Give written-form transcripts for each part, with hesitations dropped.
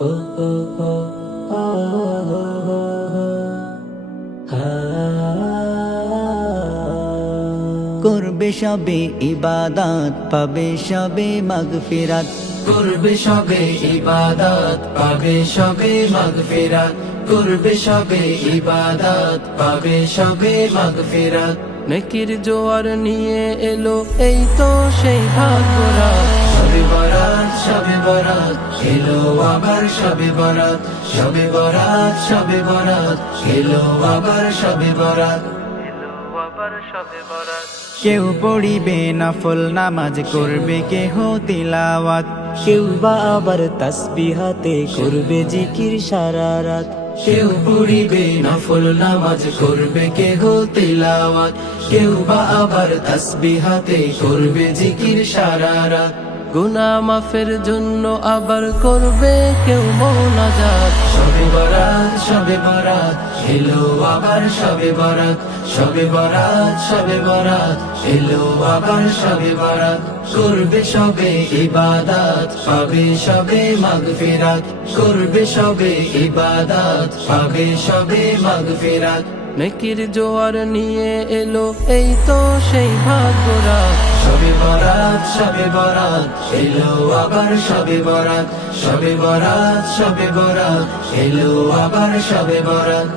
ও ও ও ও করবে সবে ইবাদত পাবে সবে মাগফিরাত, করবে সবে ইবাদত পাবে সবে মাগফিরাত, করবে সবে ইবাদত পাবে সবে মাগফিরাত। নেকির জোয়ার নিয়ে এলো এই তো সেই ভাগ্যরা, সবে বরাত সবে বরাত এলো আবার সবে বরাত, সবে বরাত সবে বরাত এলো আবার সবে বরাত, এলো আবার সবে বরাত। কেউ পড়িবে নফল নামাজ করবে কেহ তিলাওয়াত, কেউ বা আবার তাসবিহাতে করবে জিকির সারা রাত। কেউ পড়িবে নফল নামাজ করবে কেহ তিলাওয়াত, কেউ বা আবার তাসবিহাতে করবে জিকির সারা রাত। গুনাহ মাফের জন্য আবার করবে কেউ মোনাজাত, সবে বরাত সবে বরাত এলো আবার সবে বরাত, সবে বরাত সবে বরাত এলো আবার সবে বরাত। করবে সবে ইবাদত পাবে সবে মাগফিরাত, করবে সবে ইবাদত পাবে সবে মাগফিরাত। নেকির জোয়ার নিয়ে এলো এই তো সেই ভাগ্যরা, সবে বরাত সবে বরাত এলো আবার সবে বরাত, সবে বরাত সবে বরাত এলো আবার সবে বরাত,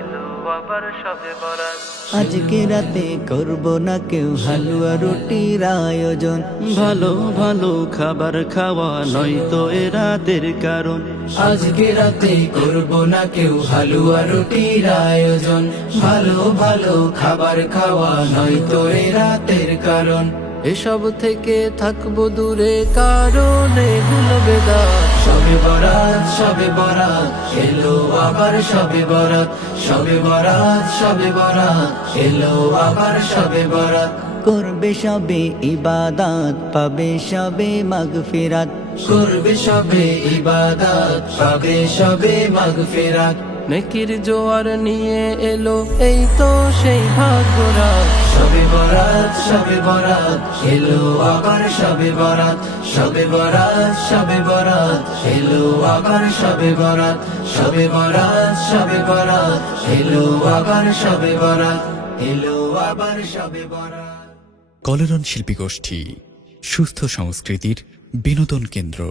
এলো আবার সবে বরাত। আজকে রাতে করব না কেউ হালুয়া রুটির আয়োজন, ভালো ভালো খাবার খাওয়া নয়তো এ রাতের কারণ। আজকে রাতে করব না কেউ হালুয়া রুটির আয়োজন, ভালো ভালো খাবার খাওয়া নয়তো এ রাতের কারণ। এসব থেকে থাকবো দূরে কারণে ভুলবে দাঁত, সবে বরাত সবে বরাত এলো আবার সবে বরাত, সবে বরাত সবে বরাত এলো আবার সবে বরাত। করবে সবে ইবাদত পাবে সবে মাগফিরাত, করবে সবে ইবাদত পাবে সবে মাগফিরাত। নেকির জোয়ার নিয়ে এলো এই তো সেই ভাগ্যরা, সবে বরাত সবে বরাত এলো আবার সবে বরাত, সবে বরাত সবে বরাত এলো আবার সবে বরাত, সবে বরাত সবে বরাত এলো আবার সবে বরাত, এলো আবার সবে বরাত। কলরন শিল্পী গোষ্ঠী, সুস্থ সংস্কৃতির বিনোদন কেন্দ্র।